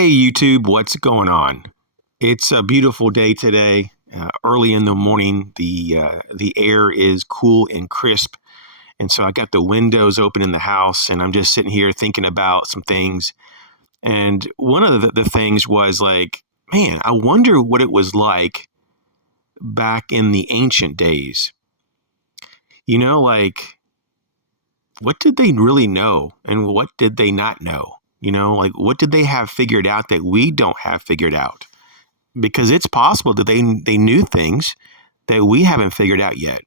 Hey YouTube, what's going on? It's a beautiful day today. Early in the morning, the air is cool and crisp, and so I got the windows open in the house, and I'm just sitting here thinking about some things. And one of the things was like, man, I wonder what it was like back in the ancient days. Like what did they really know, and what did they not know? Like what did they have figured out that we don't have figured out? Because it's possible that they knew things that we haven't figured out yet.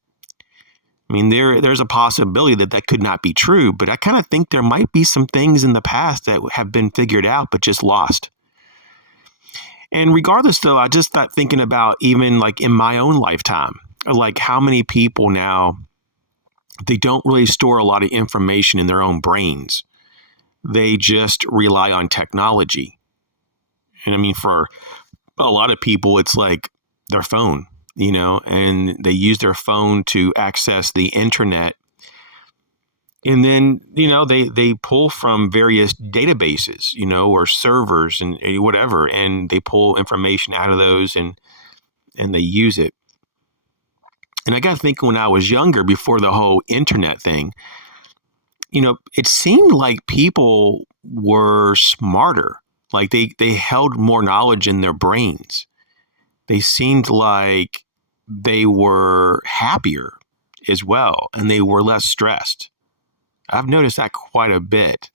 I mean, there's a possibility that that could not be true, but I kind of think there might be some things in the past that have been figured out but just lost. And regardless, though, I just start thinking about even like in my own lifetime, like how many people now, they don't really store a lot of information in their own brains. They just rely on technology. And I mean, for a lot of people, it's like their phone, and they use their phone to access the internet. And then, they pull from various databases, or servers and whatever, and they pull information out of those and they use it. And I got to think when I was younger, before the whole internet thing, it seemed like people were smarter. Like they held more knowledge in their brains. They seemed like they were happier as well, and they were less stressed. I've noticed that quite a bit.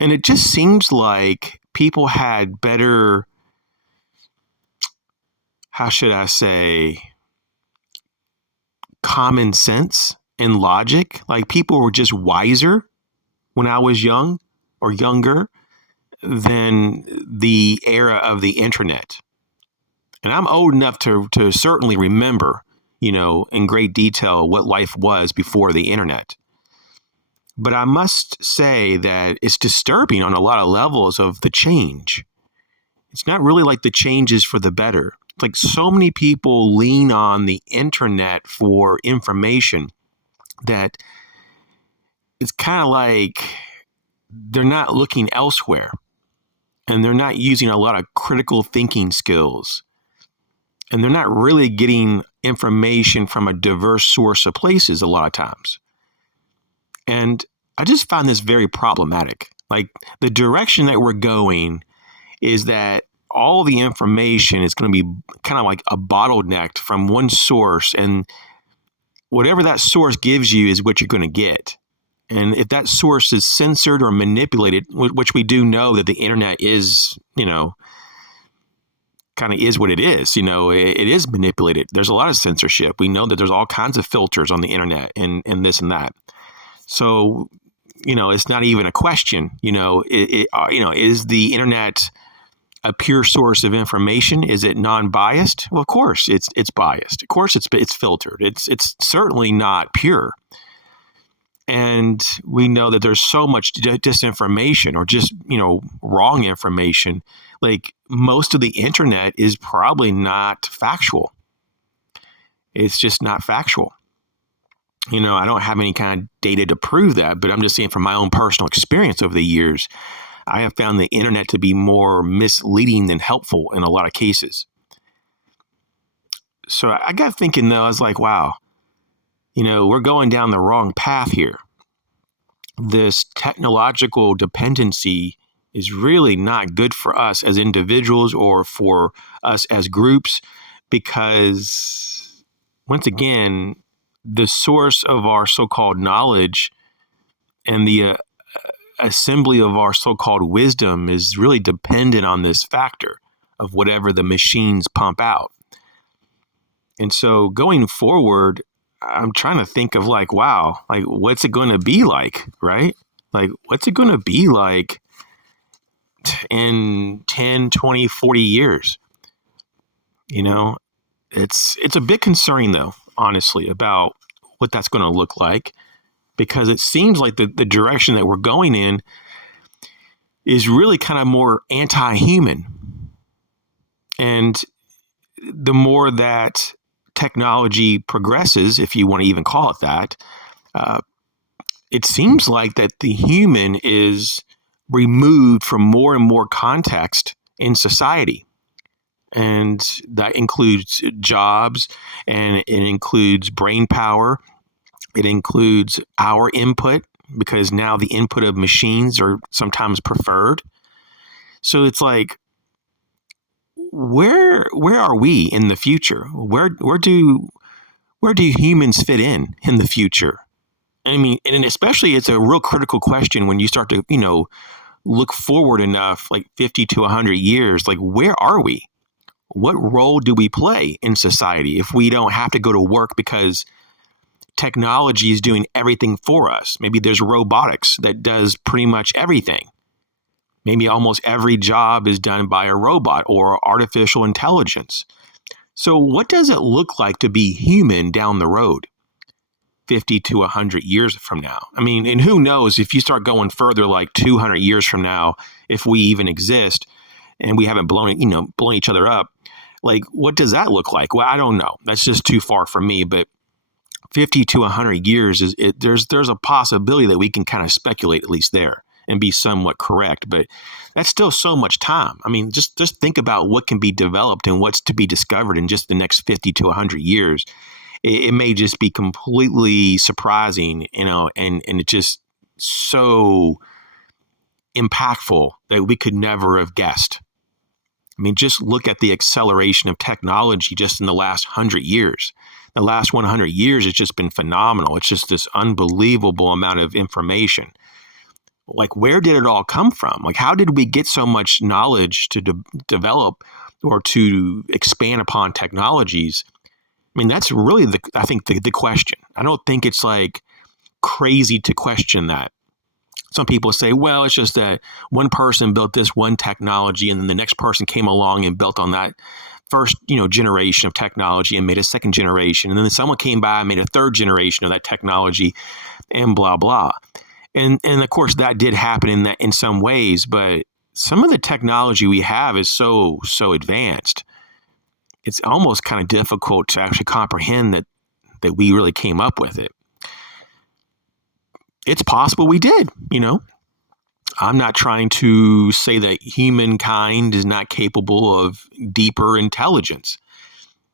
And it just seems like people had better, how should I say, common sense and logic. Like people were just wiser when I was young or younger than the era of the internet. And I'm old enough to certainly remember, in great detail what life was before the internet. But I must say that it's disturbing on a lot of levels of the change. It's not really like the change is for the better. It's like so many people lean on the internet for information that it's kind of like they're not looking elsewhere, and they're not using a lot of critical thinking skills, and they're not really getting information from a diverse source of places a lot of times. And I just find this very problematic. Like the direction that we're going is that all the information is going to be kind of like a bottlenecked from one source, and whatever that source gives you is what you're going to get. And if that source is censored or manipulated, which we do know that the internet is, kind of is what it is, it is manipulated. There's a lot of censorship. We know that there's all kinds of filters on the internet and this and that. So, it's not even a question, is the internet a pure source of information? Is it non-biased? Well, of course it's biased. Of course it's filtered. It's certainly not pure. And we know that there's so much disinformation or just, wrong information. Like most of the internet is probably not factual. It's just not factual. I don't have any kind of data to prove that, but I'm just saying from my own personal experience over the years, I have found the internet to be more misleading than helpful in a lot of cases. So I got thinking, though, I was like, wow, we're going down the wrong path here. This technological dependency is really not good for us as individuals or for us as groups, because once again, the source of our so-called knowledge and the assembly of our so-called wisdom is really dependent on this factor of whatever the machines pump out. And so going forward, I'm trying to think of like, wow, like what's it going to be like, right? Like what's it going to be like in 10, 20, 40 years? It's a bit concerning though, honestly, about what that's going to look like, because it seems like the direction that we're going in is really kind of more anti-human. And the more that technology progresses, if you want to even call it that, it seems like that the human is removed from more and more context in society. And that includes jobs, and it includes brain power. It includes our input, because now the input of machines are sometimes preferred. So it's like, where are we in the future? Where do humans fit in the future? I mean, and especially it's a real critical question when you start to, look forward enough, like 50 to 100 years, like where are we? What role do we play in society if we don't have to go to work because technology is doing everything for us? Maybe there's robotics that does pretty much everything. Maybe almost every job is done by a robot or artificial intelligence. So what does it look like to be human down the road, 50 to 100 years from now? I mean, and who knows if you start going further, like 200 years from now, if we even exist and we haven't blown each other up, like what does that look like? Well, I don't know. That's just too far for me, but 50 to 100 years there's a possibility that we can kind of speculate at least there and be somewhat correct, but that's still so much time. I mean, just think about what can be developed and what's to be discovered in just the next 50 to 100 years. It may just be completely surprising, and it's just so impactful that we could never have guessed. I mean, just look at the acceleration of technology just in the last 100 years. The last 100 years, it's just been phenomenal. It's just this unbelievable amount of information. Like, where did it all come from? Like, how did we get so much knowledge to develop or to expand upon technologies? I mean, that's really I think the question. I don't think it's like crazy to question that. Some people say, well, it's just that one person built this one technology and then the next person came along and built on that first, generation of technology and made a second generation. And then someone came by and made a third generation of that technology and blah, blah. And of course that did happen in some ways, but some of the technology we have is so advanced. It's almost kind of difficult to actually comprehend that we really came up with it. It's possible we did, I'm not trying to say that humankind is not capable of deeper intelligence,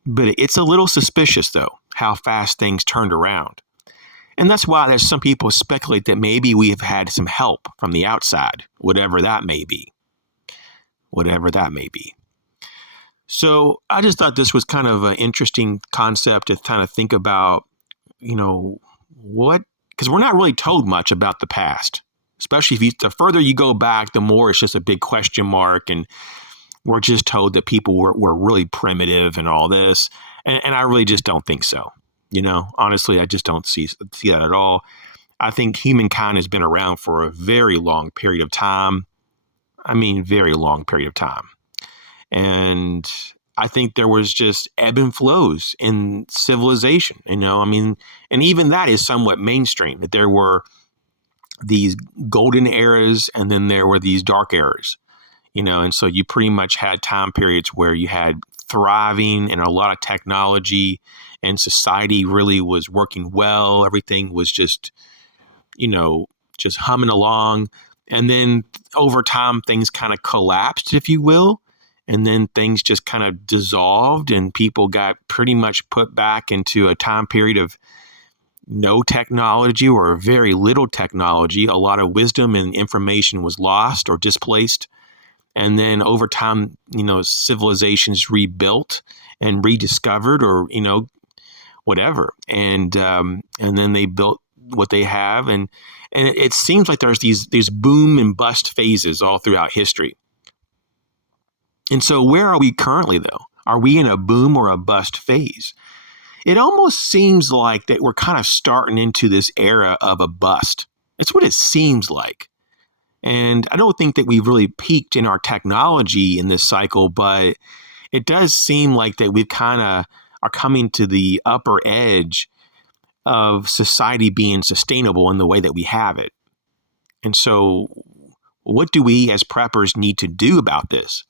but it's a little suspicious, though, how fast things turned around. And that's why there's some people speculate that maybe we have had some help from the outside, whatever that may be. So I just thought this was kind of an interesting concept to kind of think about, because we're not really told much about the past, especially the further you go back, the more it's just a big question mark. And we're just told that people were really primitive and all this. And I really just don't think so. Honestly, I just don't see that at all. I think humankind has been around for a very long period of time. I mean, very long period of time. And I think there was just ebb and flows in civilization, and even that is somewhat mainstream, that there were these golden eras and then there were these dark eras, and so you pretty much had time periods where you had thriving and a lot of technology and society really was working well. Everything was just humming along. And then over time, things kind of collapsed, if you will. And then things just kind of dissolved and people got pretty much put back into a time period of no technology or very little technology. A lot of wisdom and information was lost or displaced. And then over time, civilizations rebuilt and rediscovered or, whatever. And then they built what they have. And it seems like there's these boom and bust phases all throughout history. And so where are we currently, though? Are we in a boom or a bust phase? It almost seems like that we're kind of starting into this era of a bust. That's what it seems like. And I don't think that we've really peaked in our technology in this cycle, but it does seem like that we've kind of are coming to the upper edge of society being sustainable in the way that we have it. And so what do we as preppers need to do about this?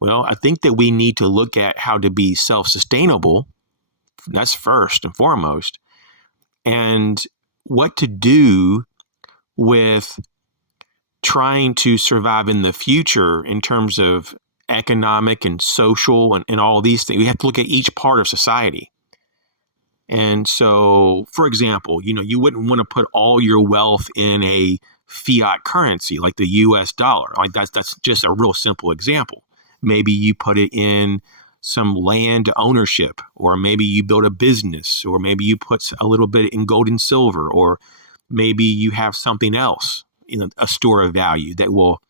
Well, I think that we need to look at how to be self-sustainable. That's first and foremost. And what to do with trying to survive in the future in terms of economic and social and all these things. We have to look at each part of society. And so, for example, you wouldn't want to put all your wealth in a fiat currency like the US dollar. Like that's just a real simple example. Maybe you put it in some land ownership, or maybe you build a business, or maybe you put a little bit in gold and silver, or maybe you have something else, a store of value that will,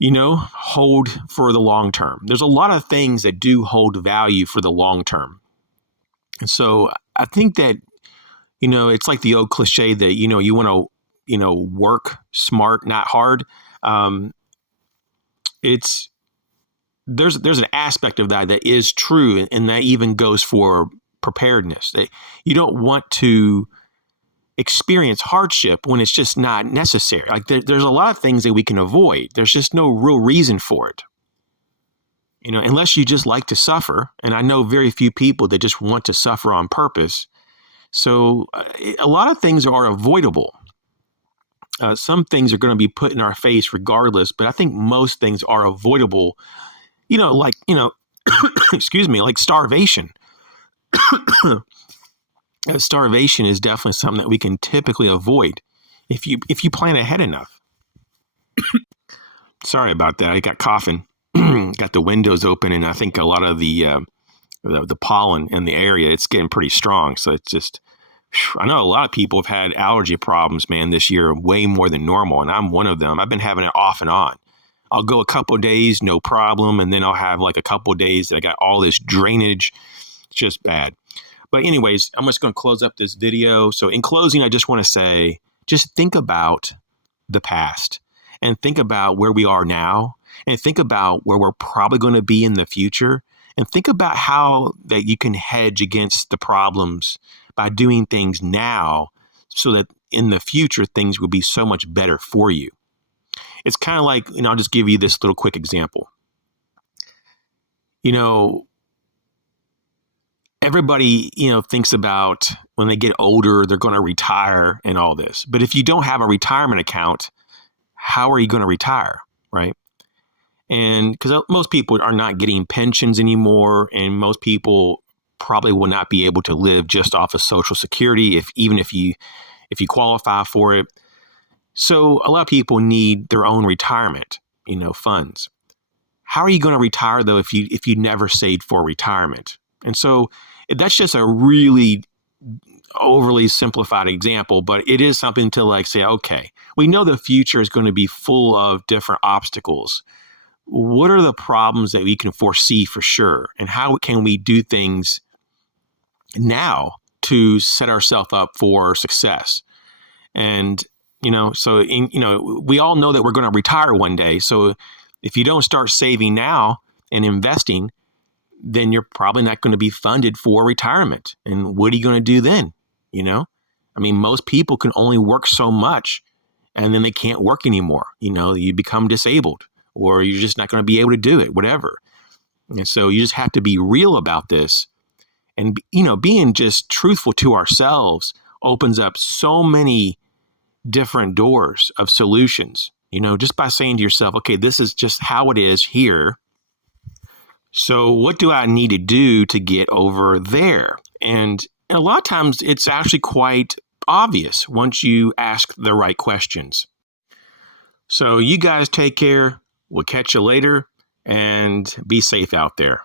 hold for the long term. There's a lot of things that do hold value for the long term. And so I think that, it's like the old cliche that, you want to, work smart, not hard. There's an aspect of that is true. And that even goes for preparedness. That you don't want to experience hardship when it's just not necessary. Like there's a lot of things that we can avoid. There's just no real reason for it. Unless you just like to suffer. And I know very few people that just want to suffer on purpose. So a lot of things are avoidable. Some things are going to be put in our face regardless, but I think most things are avoidable. Excuse me, like starvation. Starvation is definitely something that we can typically avoid if you plan ahead enough. Sorry about that. I got coughing. Got the windows open, and I think a lot of the pollen in the area, it's getting pretty strong. So it's just, I know a lot of people have had allergy problems, man, this year, way more than normal, and I'm one of them. I've been having it off and on. I'll go a couple of days, no problem, and then I'll have like a couple of days that I got all this drainage. It's just bad. But anyways, I'm just going to close up this video. So in closing, I just want to say, just think about the past and think about where we are now and think about where we're probably going to be in the future and think about how that you can hedge against the problems by doing things now so that in the future, things will be so much better for you. It's kind of like, I'll just give you this little quick example. Everybody, thinks about when they get older, they're going to retire and all this. But if you don't have a retirement account, how are you going to retire, right? And because most people are not getting pensions anymore, and most people probably will not be able to live just off of Social Security, even if you qualify for it. So a lot of people need their own retirement, funds. How are you going to retire though if you never saved for retirement? And so that's just a really overly simplified example, but it is something to say, okay, we know the future is going to be full of different obstacles. What are the problems that we can foresee for sure? And how can we do things now to set ourselves up for success? And, so, we all know that we're going to retire one day. So if you don't start saving now and investing, then you're probably not going to be funded for retirement. And what are you going to do then? Most people can only work so much and then they can't work anymore. You become disabled or you're just not going to be able to do it, whatever. And so you just have to be real about this. And, being just truthful to ourselves opens up so many different doors of solutions, just by saying to yourself, okay, this is just how it is here. So what do I need to do to get over there? And a lot of times it's actually quite obvious once you ask the right questions. So you guys take care. We'll catch you later and be safe out there.